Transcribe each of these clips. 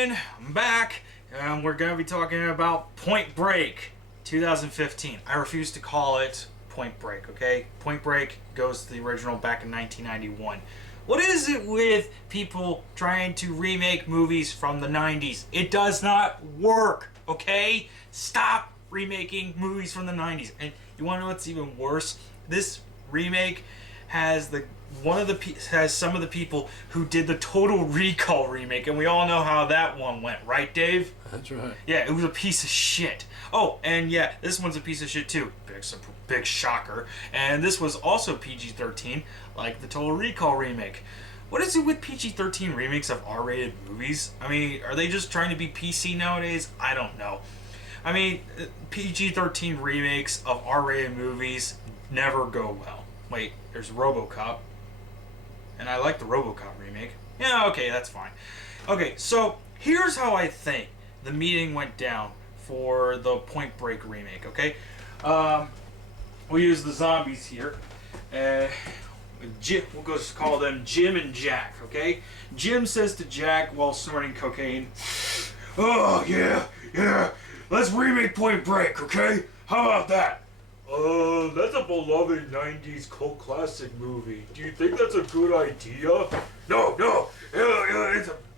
gentlemen, I'm back, and we're going to be talking about Point Break 2015. I refuse to call it Point Break, okay? Point Break goes to the original back in 1991. What is it with people trying to remake movies from the 90s? It does not work, okay? Stop remaking movies from the 90s. And you want to know what's even worse? This remake has some of the people who did the Total Recall remake, and we all know how that one went, right, Dave? That's right. Yeah, it was a piece of shit. Oh, and yeah, this one's a piece of shit too. Big shocker. And this was also PG-13, like the Total Recall remake. What is it with PG-13 remakes of R-rated movies? I mean, are they just trying to be PC nowadays? I don't know. I mean, PG-13 remakes of R-rated movies never go well. Wait, there's RoboCop. And I like the RoboCop remake. Yeah, okay, that's fine. Okay, so here's how I think the meeting went down for the Point Break remake, okay? We'll use the zombies here. We'll just call them Jim and Jack, okay? Jim says to Jack while snorting cocaine, "Oh, yeah, let's remake Point Break, okay? How about that?" That's a beloved 90s cult classic movie. Do you think that's a good idea? No.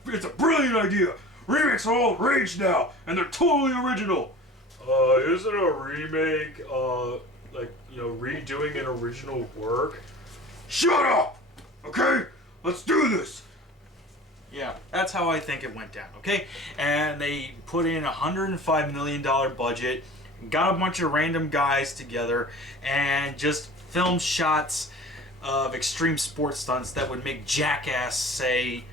It's a brilliant idea. Remakes are all the rage now, and they're totally original. Isn't a remake, redoing an original work? Shut up! Okay? Let's do this! Yeah, that's how I think it went down, okay? And they put in a $105 million budget, got a bunch of random guys together, and just filmed shots of extreme sports stunts that would make Jackass say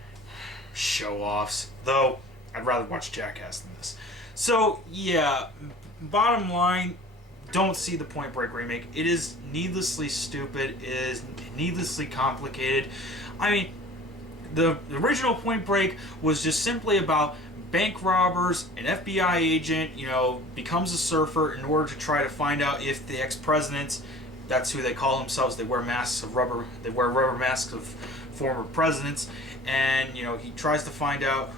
show-offs. Though, I'd rather watch Jackass than this. So, yeah, bottom line, don't see the Point Break remake. It is needlessly stupid. It is needlessly complicated. I mean, the original Point Break was just simply about bank robbers, an FBI agent, becomes a surfer in order to try to find out if the ex-presidents, that's who they call themselves, they wear rubber masks of former presidents, and, he tries to find out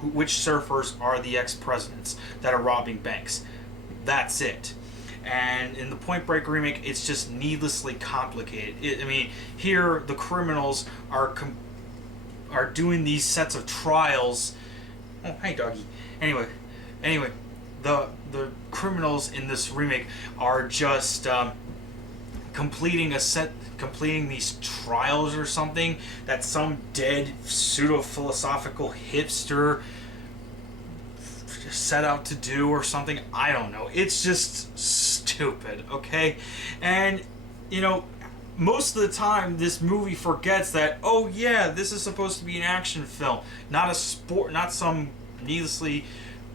which surfers are the ex-presidents that are robbing banks. That's it. And in the Point Break remake, it's just needlessly complicated. Here the criminals are doing these sets of trials. Oh, hey, doggy. Anyway, the criminals in this remake are just completing these trials or something that some dead pseudo-philosophical hipster set out to do or something. I don't know. It's just stupid, okay? And, most of the time this movie forgets that, oh yeah, this is supposed to be an action film, not some needlessly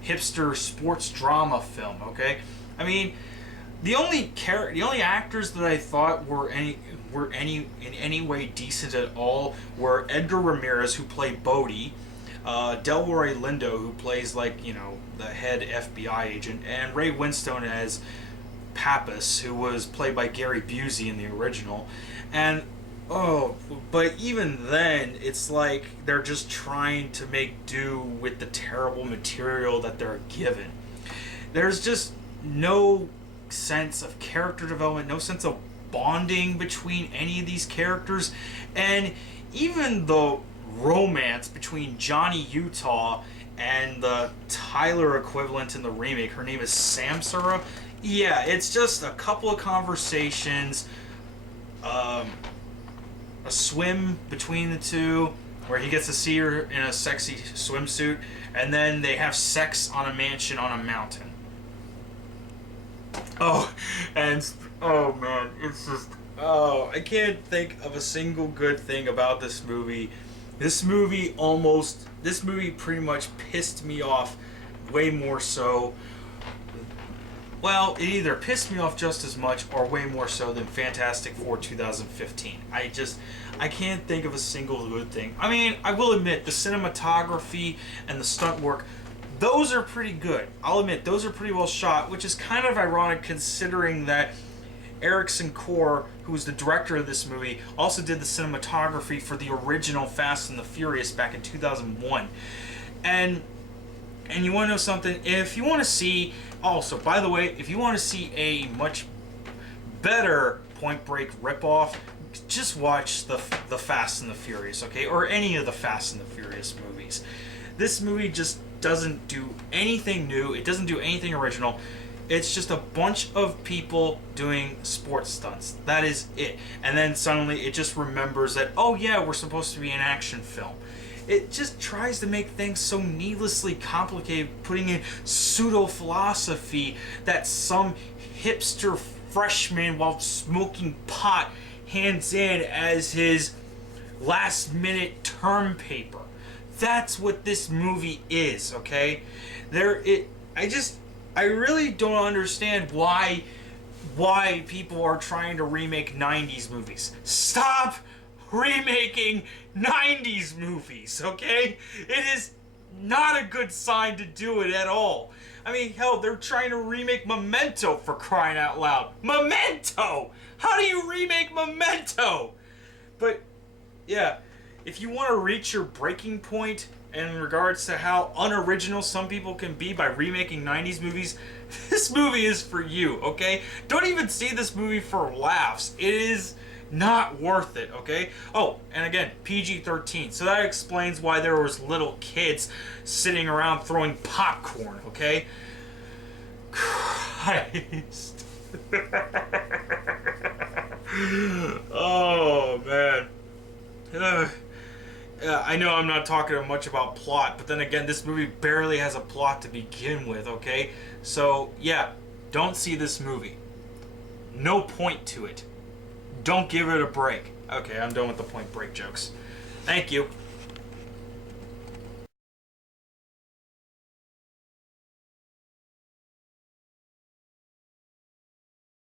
hipster sports drama film, okay? I mean, the only actors that I thought were in any way decent at all were Edgar Ramirez, who played Bodhi, Delroy Lindo, who plays the head FBI agent, and Ray Winstone as Pappas, who was played by Gary Busey in the original. And but even then, it's like they're just trying to make do with the terrible material that they're given. There's just no sense of character development, no sense of bonding between any of these characters, and even the romance between Johnny Utah and the Tyler equivalent in the remake, her name is Samsara. Yeah, it's just a couple of conversations, a swim between the two, where he gets to see her in a sexy swimsuit, and then they have sex on a mansion on a mountain. Oh man, it's just, I can't think of a single good thing about this movie. This movie pretty much pissed me off way more so. Well, it either pissed me off just as much or way more so than Fantastic Four 2015. I can't think of a single good thing. I mean, I will admit, the cinematography and the stunt work, those are pretty good. I'll admit, those are pretty well shot, which is kind of ironic considering that Erickson Core, who's the director of this movie, also did the cinematography for the original Fast and the Furious back in 2001. And you want to know something? If you want to see, also, by the way, if you want to see a much better Point Break ripoff, just watch the Fast and the Furious, okay? Or any of the Fast and the Furious movies. This movie just doesn't do anything new. It doesn't do anything original. It's just a bunch of people doing sports stunts. That is it. And then suddenly it just remembers that, oh yeah, we're supposed to be an action film. It just tries to make things so needlessly complicated, putting in pseudo-philosophy that some hipster freshman while smoking pot hands in as his last-minute term paper. That's what this movie is, okay? I really don't understand why people are trying to remake 90s movies. Stop remaking 90s movies, okay? It is not a good sign to do it at all. I mean, hell, they're trying to remake Memento, for crying out loud. Memento! How do you remake Memento? But, yeah, if you want to reach your breaking point in regards to how unoriginal some people can be by remaking 90s movies, this movie is for you, okay? Don't even see this movie for laughs. It is not worth it, okay? Oh, and again, PG-13. So that explains why there was little kids sitting around throwing popcorn, okay? Christ. Oh, man. I know I'm not talking much about plot, but then again, this movie barely has a plot to begin with, okay? So, yeah, don't see this movie. No point to it. Don't give it a break. Okay, I'm done with the Point Break jokes. Thank you.